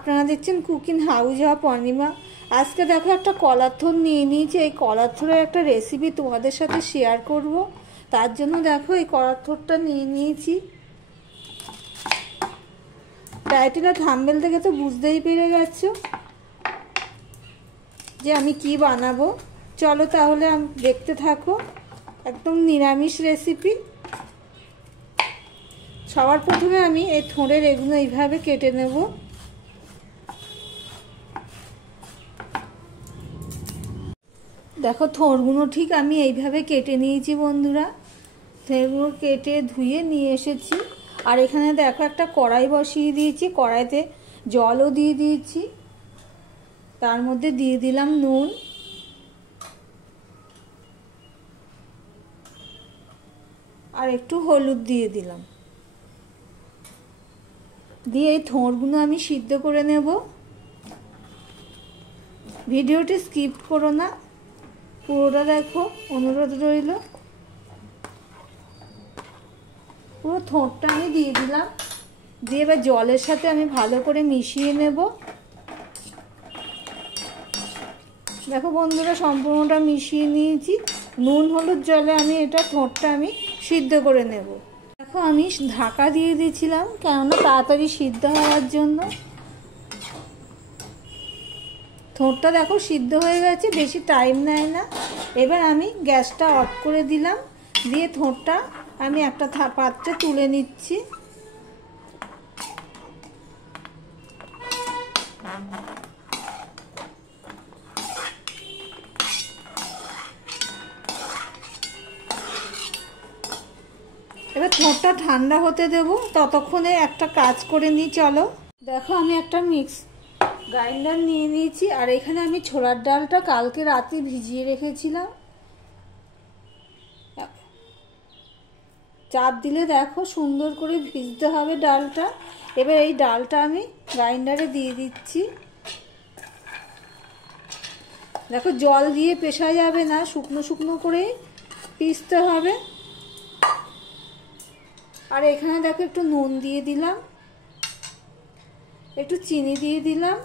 আপনারা দেখছেন cooking house of Anima. আজকে দেখো একটা কলার থোড় নিয়ে নিয়েছি। এই কলার থোড়ের একটা রেসিপি তোমাদের সাথে শেয়ার করব। তার জন্য দেখো এই কলার থোড়টা নিয়ে নিয়েছি। টাইটেল আর থাম্বনেল থেকে তো বুঝতেই পেরে গেছো যে আমি কি বানাবো। চলো তাহলে দেখতে থাকো। একদম নিরামিষ রেসিপি। সবার প্রথমে আমি এই থোড়ের এগুলো এইভাবে কেটে নেব। দেখো থোড়গুলো ঠিক আমি এইভাবে কেটে নিয়েছি বন্ধুরা। থোড়গুলো কেটে ধুয়ে নিয়ে এসেছি। আর এখানে দেখো একটা কড়াই বসিয়ে দিয়েছি। কড়াইতে জলও দিয়ে দিয়েছি। তার মধ্যে দিয়ে দিলাম নুন, আর একটু হলুদ দিয়ে দিলাম। দিয়ে এই থোড়গুলো আমি সিদ্ধ করে নেব। ভিডিওটি স্কিপ করো না, পুরোটা দেখো, অনুরোধ রইল। পুরো থোড়টা আমি দিয়ে দিলাম। দিয়ে এবার জলের সাথে আমি ভালো করে মিশিয়ে নেব। দেখো বন্ধুরা, সম্পূর্ণটা মিশিয়ে নিয়েছি। নুন হলুদ জলে আমি এটা থোড়টা আমি সিদ্ধ করে নেব। দেখো আমি ঢাকা দিয়ে দিয়েছিলাম কেননা তাড়াতাড়ি সিদ্ধ হওয়ার জন্য। থোড়টা দেখো সিদ্ধ হয়ে গেছে, বেশি টাইম নেয় না। এবার আমি গ্যাসটা অফ করে দিলাম। দিয়ে থোড়টা আমি একটা পাত্রে তুলে নিচ্ছি। এবার থোড়টা ঠান্ডা হতে দেব। ততক্ষণে একটা কাজ করে নিই, চলো। দেখো আমি একটা মিক্স গ্রাইন্ডার নিয়ে নিয়েছি। আর এখানে আমি ছোলার ডালটা কালকে রাতে ভিজিয়ে রেখেছিলাম। চাপ দিলে দেখো সুন্দর করে ভিজতে হবে ডালটা। এবার এই ডালটা আমি গ্রাইন্ডারে দিয়ে দিচ্ছি। দেখো জল দিয়ে পেশা যাবে না, শুকনো শুকনো করে পিষতে হবে। আর এখানে দেখো একটু নুন দিয়ে দিলাম, একটু চিনি দিয়ে দিলাম।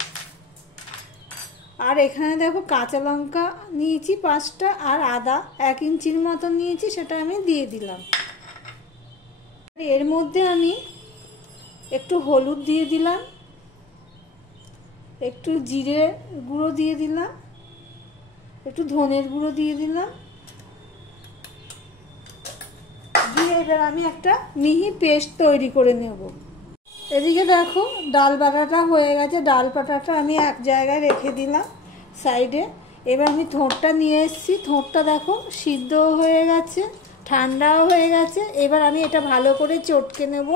আর এখানে দেখো কাঁচা লঙ্কা নিয়েছি 5টা, আর আদা 1 ইঞ্চির মতো নিয়েছি, সেটা আমি দিয়ে দিলাম। এর মধ্যে আমি একটু হলুদ দিয়ে দিলাম, একটু জিরে গুঁড়ো দিয়ে দিলাম, একটু ধনের গুঁড়ো দিয়ে দিলাম। দিয়ে এবার আমি একটা মিহি পেস্ট তৈরি করে নেব। এদিকে দেখো ডাল বাটাটা হয়ে গেছে। ডাল বাটাটা আমি এক জায়গায় রেখে দিলাম সাইডে। এবার আমি থোড়টা নিয়ে এসেছি। থোড়টা দেখো সিদ্ধ হয়ে গেছে, ঠান্ডাও হয়ে গেছে। এবার আমি এটা ভালো করে চটকে নেব।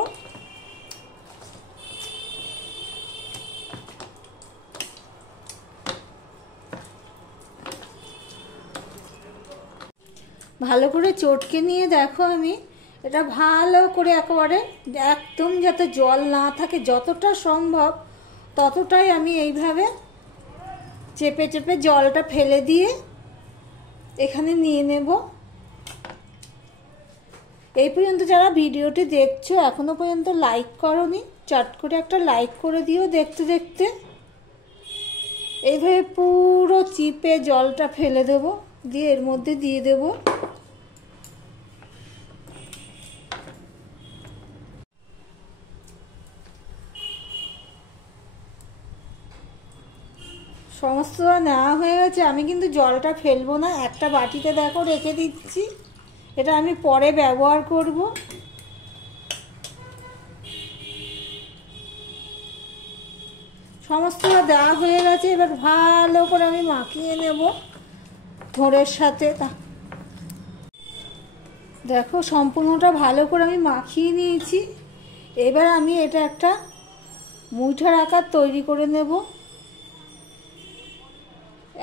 ভালো করে চটকে নিয়ে দেখো আমি এটা ভালো করে একেবারে একদম যাতে জল না থাকে, যতটা সম্ভব ততটাই আমি এইভাবে চেপে চেপে জলটা ফেলে দিয়ে এখানে নিয়ে নেব। এই পর্যন্ত যারা ভিডিওটি দেখছো এখনো পর্যন্ত লাইক করোনি, চট করে একটা লাইক করে দিও। দেখতে দেখতে এইভাবে পুরো চিপে জলটা ফেলে দেব। দিয়ে এর মধ্যে দিয়ে দেব সমস্ত নেওয়া হয়ে গেছে। আমি কিন্তু জলটা ফেলবো না, একটা বাটিতে দেখো রেখে দিচ্ছি। এটা আমি পরে ব্যবহার করব। সমস্তটা দেওয়া হয়ে গেছে। এবার ভালো করে আমি মাখিয়ে নেব থোড়ের সাথে। দেখো সম্পূর্ণটা ভালো করে আমি মাখিয়ে নিয়েছি। এবার আমি এটা একটা মুঠার আকার তৈরি করে নেব।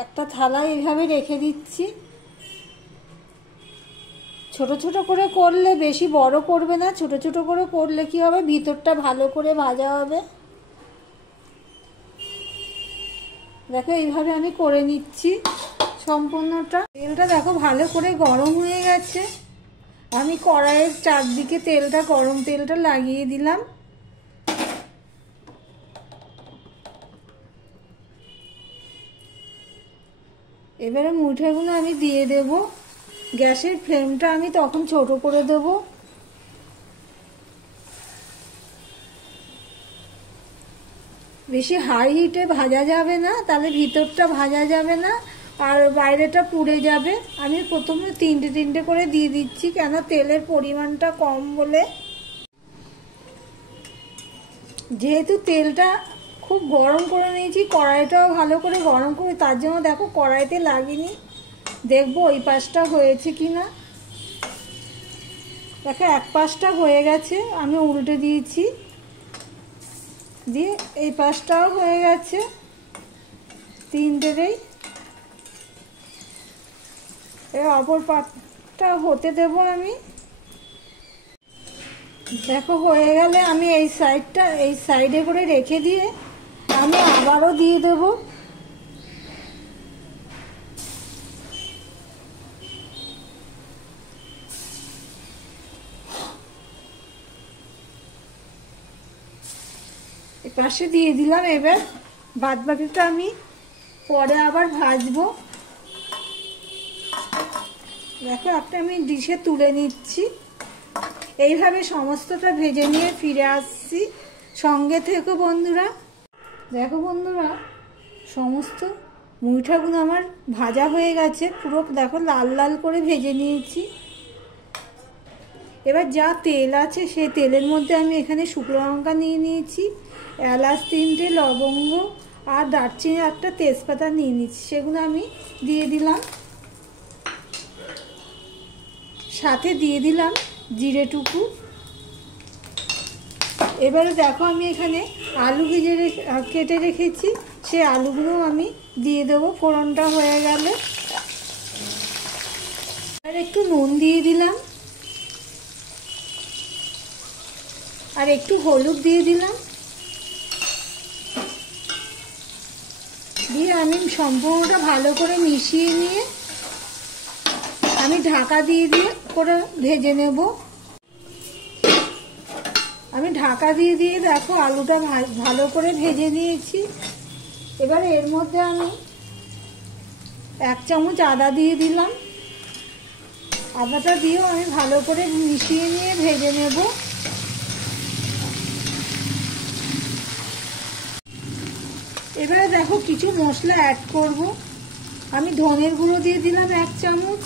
একটা থালায় এইভাবে রেখে দিচ্ছি। ছোট ছোট করে করলে, বেশি বড় করবে না। ছোট ছোট করে করলে কি হবে, ভিতরটা ভালো করে ভাজা হবে। দেখো এইভাবে আমি করে নিচ্ছি সম্পূর্ণটা। তেলটা দেখো ভালো করে গরম হয়ে গেছে। আমি কড়াইয়ের চারদিকে তেলটা, গরম তেলটা লাগিয়ে দিলাম। এবারে মুইঠাগুলো আমি দিয়ে দেব। গ্যাসের ফ্লেমটা আমি তখন ছোট করে দেব। বেশি হাই হিটে ভাজা যাবে না, তাহলে ভিতরটা ভাজা যাবে না আর বাইরেটা পুড়ে যাবে। আমি প্রথমে তিনটে তিনটে করে দিয়ে দিচ্ছি, কেন তেলের পরিমাণটা কম বলে। যেহেতু তেলটা খুব গরম করে নিয়েছি, কড়াইটাও ভালো করে গরম করে, তার জন্য দেখো কড়াইতে লাগিনি। দেখবো ওই পাশটা হয়েছে কিনা। দেখো এক পাশটা হয়ে গেছে, আমি উল্টে দিয়েছি, দিয়ে এই পাশটাও হয়ে গেছে। তিনটেরই অপর পাশটা হতে দেব আমি। দেখো হয়ে গেলে আমি এই সাইডটা এই সাইডে করে রেখে দিয়ে আমি আবারও দিয়ে দেব। এই পাশে দিয়ে দিলাম। এবার বাদ বাকিটা আমি পরে আবার ভাজবো। দেখো একটা আমি ডিশে তুলে নিচ্ছি। এইভাবে সমস্তটা ভেজে নিয়ে ফিরে আসছি, সঙ্গে থেকো বন্ধুরা। দেখো বন্ধুরা, সমস্ত মুইঠাগুলো আমার ভাজা হয়ে গেছে, পুরো দেখো লাল লাল করে ভেজে নিয়েছি। এবার যা তেল আছে সেই তেলের মধ্যে আমি এখানে শুকনো লঙ্কা নিয়ে নিয়েছি, এলাচ 3টে, লবঙ্গ আর দারচিনি একটা, তেজপাতা নিয়ে নিচ্ছি, সেগুলো আমি দিয়ে দিলাম। সাথে দিয়ে দিলাম জিরেটুকু। এবারে দেখো আমি এখানে আলু কেটে রেখেছি, সেই আলুগুলো আমি দিয়ে দেবো ফোড়নটা হয়ে গেলে। আর একটু নুন দিয়ে দিলাম আর একটু হলুদ দিয়ে দিলাম, দিয়ে আমি সম্পূর্ণটা ভালো করে মিশিয়ে নিয়ে আমি ঢাকা দিয়ে করে ভেজে নেব। আমি ঢাকা দিয়ে দেখো আলুটা ভালো করে ভেজে নিয়েছি। এবার এর মধ্যে আমি 1 চামচ আদা দিয়ে দিলাম। আদাটা দিয়েও আমি ভালো করে মিশিয়ে নিয়ে ভেজে নেব। এবারে দেখো কিছু মশলা অ্যাড করব। আমি ধনের গুঁড়ো দিয়ে দিলাম 1 চামচ,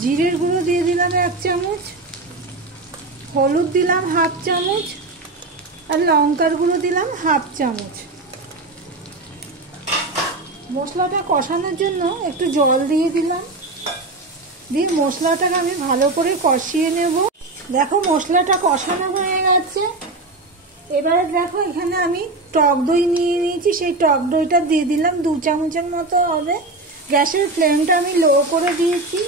জিরের গুঁড়ো দিয়ে দিলাম 1 চামচ, হলুদ দিলাম 1/2 চামচ আর লঙ্কার গুঁড়ো দিলাম 1/2 চামচ। মশলাটা কষানোর জন্য একটু জল দিয়ে দিলাম, দিয়ে মশলাটাকে আমি ভালো করে কষিয়ে নেব। দেখো মশলাটা কষানো হয়ে গেছে। এবারে দেখো এখানে আমি টক দই নিয়ে নিয়েছি, সেই টক দইটা দিয়ে দিলাম 2 চামচের মতো হবে। গ্যাসের ফ্লেমটা আমি লো করে দিয়েছি।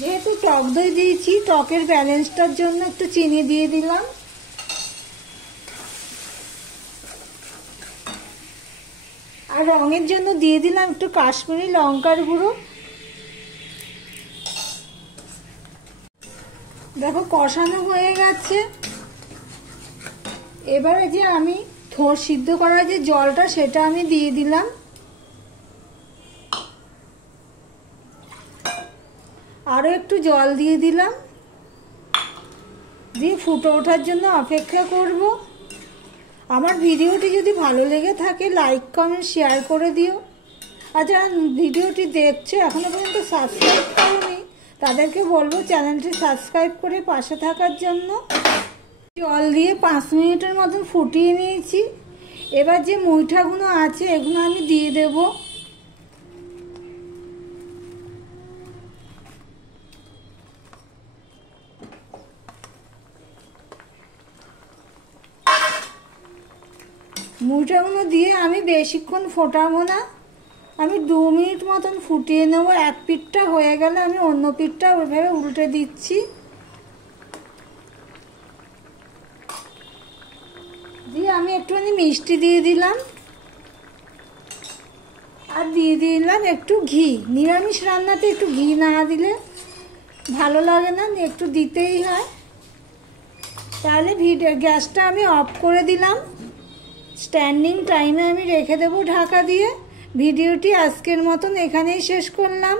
যেহেতু টক দই দিয়েছি, টকের ব্যালেন্সটার জন্য একটু চিনি দিয়ে দিলাম। আর রঙের জন্য দিয়ে দিলাম একটু কাশ্মীরি লঙ্কার গুঁড়ো। দেখো কষানো হয়ে গেছে। এবারে যে আমি থোড় সিদ্ধ করা যে জলটা, সেটা আমি দিয়ে দিলাম। আরও একটু জল দিয়ে দিলাম, দিয়ে ফুটে ওঠার জন্য অপেক্ষা করব। আমার ভিডিওটি যদি ভালো লেগে থাকে লাইক কমেন্ট শেয়ার করে দিও। আর যারা ভিডিওটি দেখছো এখনো পর্যন্ত সাবস্ক্রাইব করোনি, তাদেরকে বলবো চ্যানেলটি সাবস্ক্রাইব করে পাশে থাকার জন্য। জল দিয়ে 5 মিনিটের মতন ফুটিয়ে নিয়েছি। এবার যে মুইঠাগুলো আছে এগুলো আমি দিয়ে দেব। মুইঠাগুলো দিয়ে আমি বেশিক্ষণ ফোটাবো না, আমি 2 মিনিট মতন ফুটিয়ে নেব। এক পিঠটা হয়ে গেলে আমি অন্য পিঠটা ওইভাবে উল্টে দিচ্ছি। দিয়ে আমি একটুখানি মিষ্টি দিয়ে দিলাম আর দিয়ে দিলাম একটু ঘি। নিরামিষ রান্নাতে একটু ঘি না দিলে ভালো লাগে না, একটু দিতেই হয়। তাহলে গ্যাসটা আমি অফ করে দিলাম। স্ট্যান্ডিং টাইমে আমি রেখে দেবো ঢাকা দিয়ে। ভিডিওটি আজকের মতন এখানেই শেষ করলাম।